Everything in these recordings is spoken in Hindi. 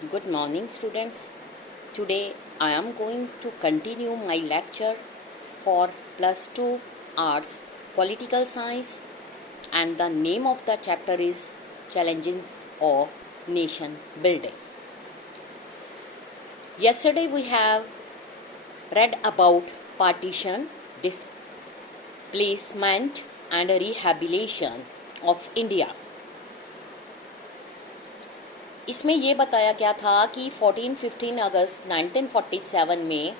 Good morning, students. Today I am going to continue my lecture for plus 2 arts political science, and the name of the chapter is Challenges of Nation Building. Yesterday we have read about partition, displacement and rehabilitation of India. इसमें ये बताया गया था कि 14-15 अगस्त 1947 में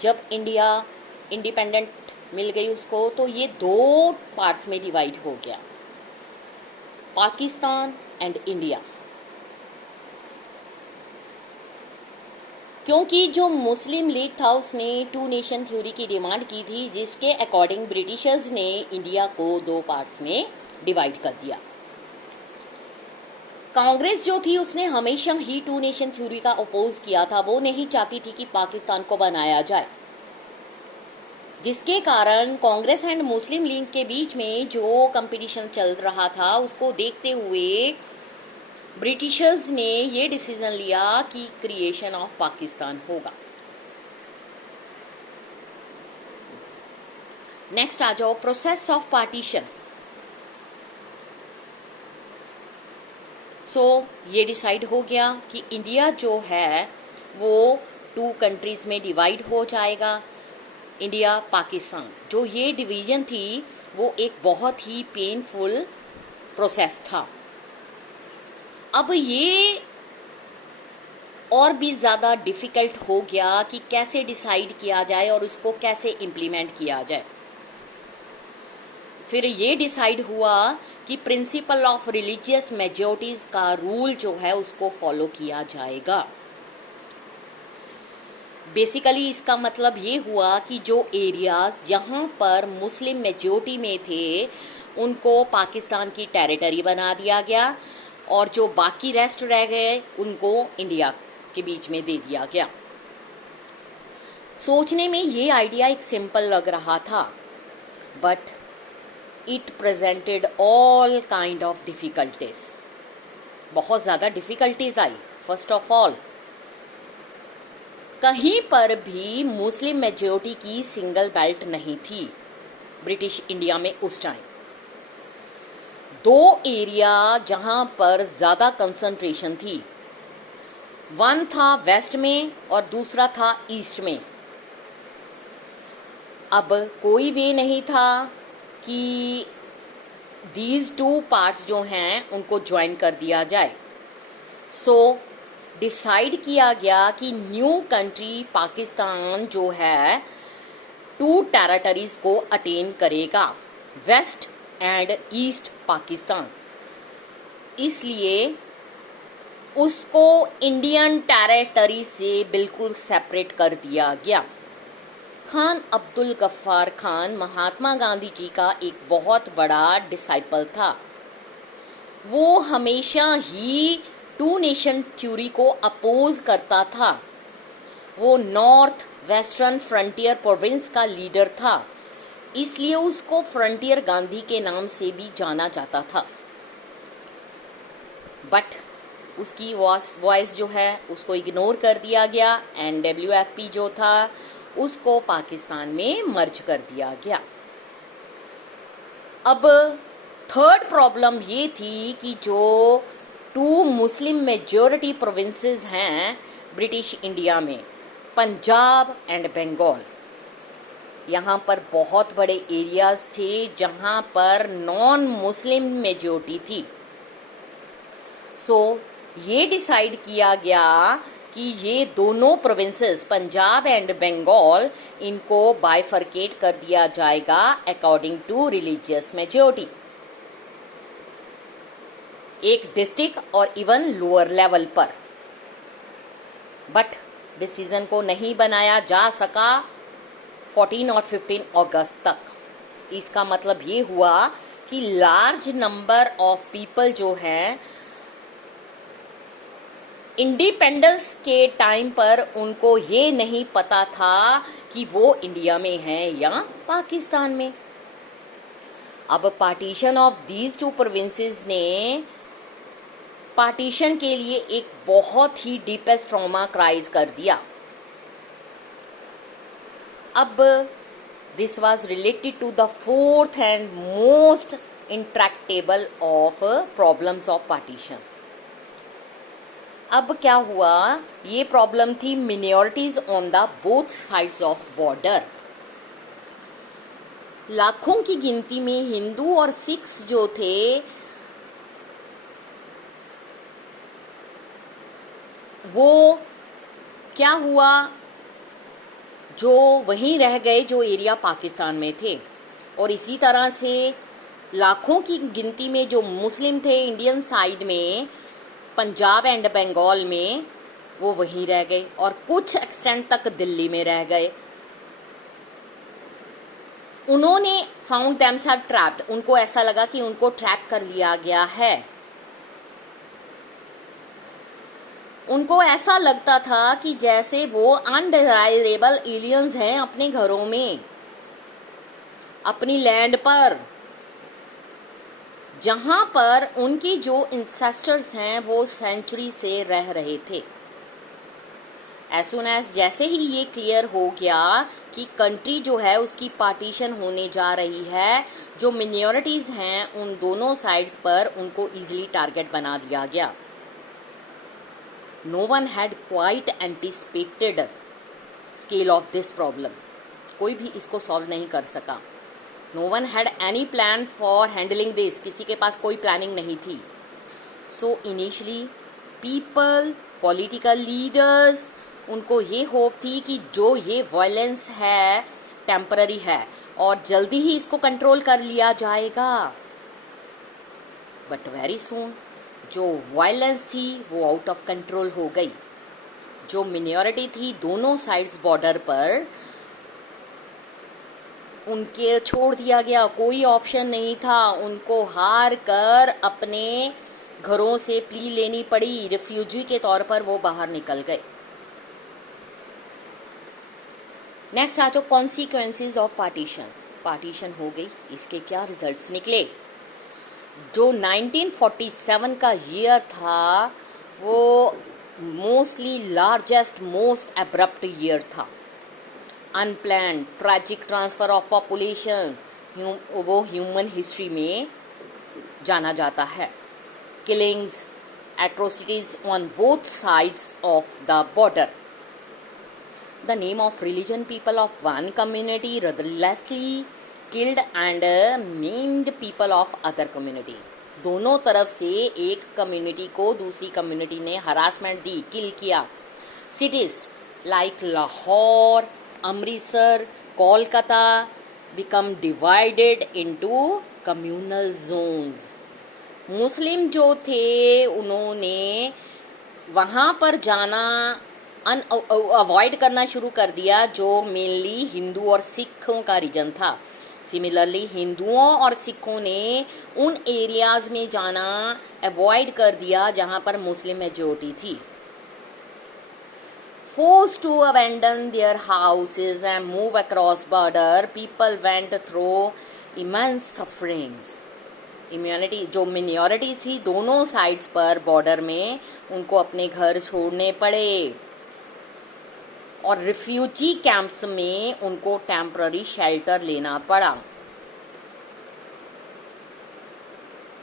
जब इंडिया इंडिपेंडेंट मिल गई उसको, तो ये दो पार्ट्स में डिवाइड हो गया, पाकिस्तान एंड इंडिया। क्योंकि जो मुस्लिम लीग था उसने टू नेशन थ्योरी की डिमांड की थी, जिसके अकॉर्डिंग ब्रिटिशर्स ने इंडिया को दो पार्ट्स में डिवाइड कर दिया। कांग्रेस जो थी उसने हमेशा ही टू नेशन थ्योरी का अपोज किया था, वो नहीं चाहती थी कि पाकिस्तान को बनाया जाए, जिसके कारण कांग्रेस एंड मुस्लिम लीग के बीच में जो कंपटीशन चल रहा था उसको देखते हुए ब्रिटिशर्स ने ये डिसीजन लिया कि क्रिएशन ऑफ पाकिस्तान होगा। नेक्स्ट आ जाओ, प्रोसेस ऑफ पार्टीशन। ये डिसाइड हो गया कि इंडिया जो है वो टू कंट्रीज में डिवाइड हो जाएगा, इंडिया पाकिस्तान। जो ये डिवीजन थी वो एक बहुत ही पेनफुल प्रोसेस था। अब ये और भी ज़्यादा डिफ़िकल्ट हो गया कि कैसे डिसाइड किया जाए और उसको कैसे इम्प्लीमेंट किया जाए। फिर ये डिसाइड हुआ कि प्रिंसिपल ऑफ रिलीजियस मेजॉरिटीज़ का रूल जो है उसको फॉलो किया जाएगा। बेसिकली इसका मतलब ये हुआ कि जो एरियाज जहाँ पर मुस्लिम मेजॉरिटी में थे उनको पाकिस्तान की टेरिटरी बना दिया गया, और जो बाकी रेस्ट रह गए उनको इंडिया के बीच में दे दिया गया। सोचने में ये आइडिया एक सिंपल लग रहा था, but it presented all kind of difficulties. बहुत ज़्यादा difficulties I. First of all, कहीं पर भी मुस्लिम मेजॉरिटी की सिंगल बेल्ट नहीं थी ब्रिटिश इंडिया में उस टाइम। दो एरिया जहां पर ज़्यादा कंसंट्रेशन थी, वन था वेस्ट में और दूसरा था ईस्ट में। अब कोई वे नहीं था कि दीज टू पार्ट्स जो हैं उनको ज्वाइन कर दिया जाए। डिसाइड किया गया कि न्यू कंट्री पाकिस्तान जो है टू टेरिटरीज को अटेन करेगा, वेस्ट एंड ईस्ट पाकिस्तान। इसलिए उसको इंडियन टेरिटरी से बिल्कुल सेपरेट कर दिया गया। खान अब्दुल गफ्फार खान महात्मा गांधी जी का एक बहुत बड़ा डिसाइपल था। वो हमेशा ही टू नेशन थ्योरी को अपोज करता था। वो नॉर्थ वेस्टर्न फ्रंटियर प्रोविंस का लीडर था, इसलिए उसको फ्रंटियर गांधी के नाम से भी जाना जाता था। बट उसकी वॉइस जो है उसको इग्नोर कर दिया गया। NWFP जो था उसको पाकिस्तान में मर्ज कर दिया गया। अब थर्ड प्रॉब्लम ये थी कि जो टू मुस्लिम मेजॉरिटी प्रोविंसेस हैं ब्रिटिश इंडिया में, पंजाब एंड बंगाल, यहाँ पर बहुत बड़े एरियाज थे जहाँ पर नॉन मुस्लिम मेजॉरिटी थी। ये डिसाइड किया गया कि ये दोनों प्रोविंसेस पंजाब एंड बंगाल, इनको बाइफरकेट कर दिया जाएगा अकॉर्डिंग टू रिलीजियस मेजॉरिटी, एक डिस्ट्रिक्ट और इवन लोअर लेवल पर। बट डिसीजन को नहीं बनाया जा सका 14 और 15 अगस्त तक। इसका मतलब ये हुआ कि लार्ज नंबर ऑफ पीपल जो हैं इंडिपेंडेंस के टाइम पर उनको ये नहीं पता था कि वो इंडिया में हैं या पाकिस्तान में। अब partition of these two provinces ने पार्टीशन के लिए एक बहुत ही डीपेस्ट ट्रॉमा क्राइज कर दिया। अब this was related to the fourth and most intractable of problems of partition. अब क्या हुआ, ये प्रॉब्लम थी minorities on the both sides of border. लाखों की गिनती में हिंदू और सिख्स जो थे वो क्या हुआ, जो वहीं रह गए जो एरिया पाकिस्तान में थे, और इसी तरह से लाखों की गिनती में जो मुस्लिम थे इंडियन साइड में पंजाब एंड बंगाल में, वो वहीं रह गए और कुछ एक्सटेंट तक दिल्ली में रह गए। उन्होंने फाउंड देमसेल्फ ट्रैप्ड, उनको ऐसा लगा कि उनको ट्रैप कर लिया गया है। उनको ऐसा लगता था कि जैसे वो अनडिजायरेबल एलियंस हैं अपने घरों में, अपनी लैंड पर, जहां पर उनके जो इंसेस्टर्स हैं वो सेंचुरी से रह रहे थे। एज सुन एज जैसे ही ये क्लियर हो गया कि कंट्री जो है उसकी पार्टीशन होने जा रही है, जो मिनॉरिटीज़ हैं उन दोनों साइड्स पर उनको इजीली टारगेट बना दिया गया। No one had quite anticipated scale of this problem. कोई भी इसको सॉल्व नहीं कर सका। No one had any plan for handling this, किसी के पास कोई प्लानिंग नहीं थी। So initially people, political leaders, उनको ये होप थी कि जो ये वायलेंस है टेम्पररी है और जल्दी ही इसको कंट्रोल कर लिया जाएगा। बट वेरी सून जो वायलेंस थी वो आउट ऑफ कंट्रोल हो गई। जो मिनॉरिटी थी दोनों साइड्स बॉर्डर पर, उनके छोड़ दिया गया, कोई ऑप्शन नहीं था। उनको हार कर अपने घरों से प्ली लेनी पड़ी, रिफ्यूजी के तौर पर वो बाहर निकल गए। नेक्स्ट आ जाओ कॉन्सिक्वेंसेस ऑफ पार्टीशन। पार्टीशन हो गई, इसके क्या रिजल्ट्स निकले। जो 1947 का ईयर था वो mostly largest most abrupt year था। Unplanned tragic transfer of population वो ह्यूमन हिस्ट्री में जाना जाता है। Killings, atrocities on both sides of the border. The name of religion people of one community ruthlessly killed and maimed people of other community. दोनों तरफ से एक कम्युनिटी को दूसरी कम्युनिटी ने हरासमेंट दी, किल किया। Cities like Lahore, Amritsar, Kolkata become divided into communal zones. मुस्लिम जो थे उन्होंने वहाँ पर जाना अवॉइड करना शुरू कर दिया, जो मेनली हिंदू और सिखों का रीजन था। सिमिलरली हिंदुओं और सिखों ने उन एरियाज में जाना अवॉइड कर दिया जहां पर मुस्लिम मेजॉरिटी थी। Forced to abandon their houses and move across border, people went through immense sufferings. Immunity जो मिनॉरिटी थी दोनों साइड्स पर बॉर्डर में, उनको अपने घर छोड़ने पड़े और रिफ्यूजी कैंप्स में उनको टेम्पररी शेल्टर लेना पड़ा।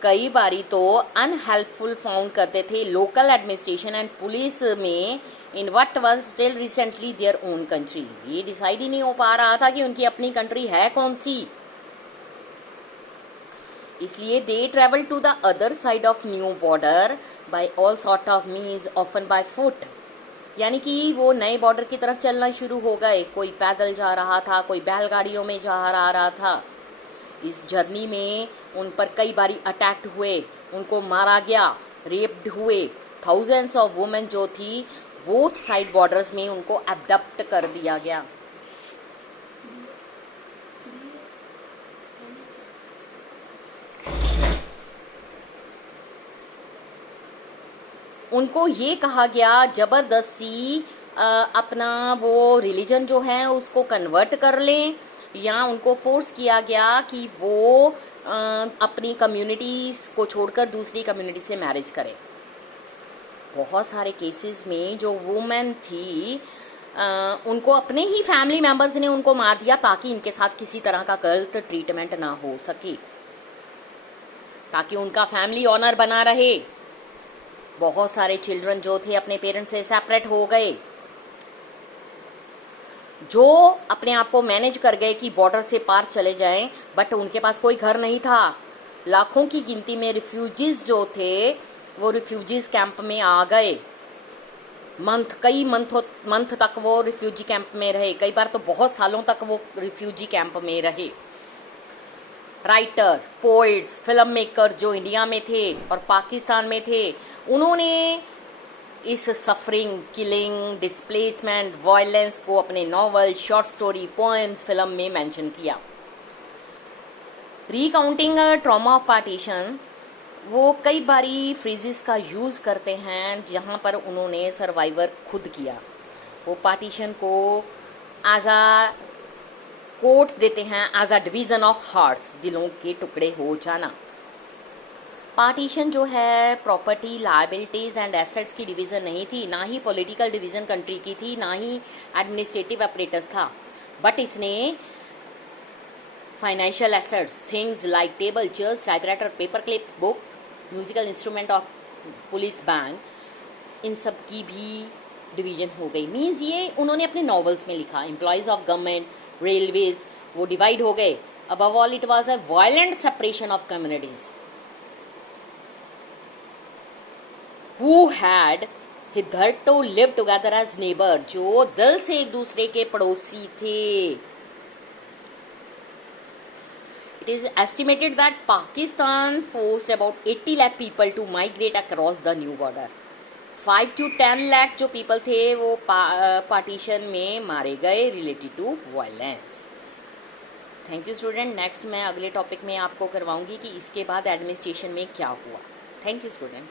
कई बारी तो अनहेल्पफुल फाउंड करते थे लोकल एडमिनिस्ट्रेशन एंड पुलिस में in what was still recently their own country. ये डिसाइड ही नहीं हो पा रहा था कि उनकी अपनी कंट्री है कौन सी। इसलिए they travel to the other side of new border by all sort of means, often by foot. यानी कि वो नए बॉर्डर की तरफ चलना शुरू हो गए। कोई पैदल जा रहा था, कोई बैलगाड़ियों में जा रहा था। इस जर्नी में उन पर कई बारी अटैक्ड हुए, उनको मारा गया, रेप्ड हुए। थाउजेंड्स ऑफ वुमेन जो थी बोथ साइड बॉर्डर्स में उनको एब्डक्ट कर दिया गया। उनको ये कहा गया ज़बरदस्ती अपना वो रिलीजन जो है उसको कन्वर्ट कर लें, या उनको फोर्स किया गया कि वो अपनी कम्युनिटीज़ को छोड़कर दूसरी कम्युनिटी से मैरिज करें। बहुत सारे केसेस में जो वुमेन थी उनको अपने ही फैमिली मेंबर्स ने उनको मार दिया ताकि इनके साथ किसी तरह का गलत ट्रीटमेंट ना हो सके, ताकि उनका फैमिली ऑनर बना रहे। बहुत सारे चिल्ड्रन जो थे अपने पेरेंट्स से सेपरेट हो गए, जो अपने आप को मैनेज कर गए कि बॉर्डर से पार चले जाएं, बट उनके पास कोई घर नहीं था। लाखों की गिनती में रिफ्यूजीज जो थे वो रिफ्यूजीज कैंप में आ गए। कई मंथ तक वो रिफ्यूजी कैंप में रहे, कई बार तो बहुत सालों तक वो रिफ्यूजी कैंप में रहे। राइटर, पोइट्स, फिल्म मेकर जो इंडिया में थे और पाकिस्तान में थे, उन्होंने इस सफरिंग, किलिंग, डिस्प्लेसमेंट, वायलेंस को अपने novel, short story, poems, film में मेंशन किया। रिकाउंटिंग ट्रॉमा ऑफ पार्टीशन, वो कई बारी फ्रेजेस का यूज़ करते हैं जहाँ पर उन्होंने सर्वाइवर खुद किया। वो पार्टीशन को एज आ कोट देते हैं, as a division of hearts, दिलों के टुकड़े हो जाना। पार्टीशन जो है प्रॉपर्टी, लायबिलिटीज़ एंड एसेट्स की डिवीज़न नहीं थी, ना ही पॉलिटिकल डिवीज़न कंट्री की थी, ना ही एडमिनिस्ट्रेटिव अपरेटस था, बट इसने financial assets, things like table, chairs, typewriter, paper clip, book, musical instrument और पुलिस बैंक, इन सब की भी डिवीज़न हो गई। मीन्स ये उन्होंने अपने नॉवेल्स में लिखा। एम्प्लॉयज़ ऑफ गवर्नमेंट, रेलवेज, वो डिवाइड हो गए। Above all it was a violent separation of communities who had hitherto lived together as neighbor, जो दिल से एक दूसरे के पड़ोसी थे। It is estimated that Pakistan forced about 80 lakh people to migrate across the new border. 5 to 10 lakh जो people थे वो पार्टीशन में मारे गए related to violence. Thank you student. Next मैं अगले टॉपिक में आपको करवाऊंगी कि इसके बाद एडमिनिस्ट्रेशन में क्या हुआ। Thank you students.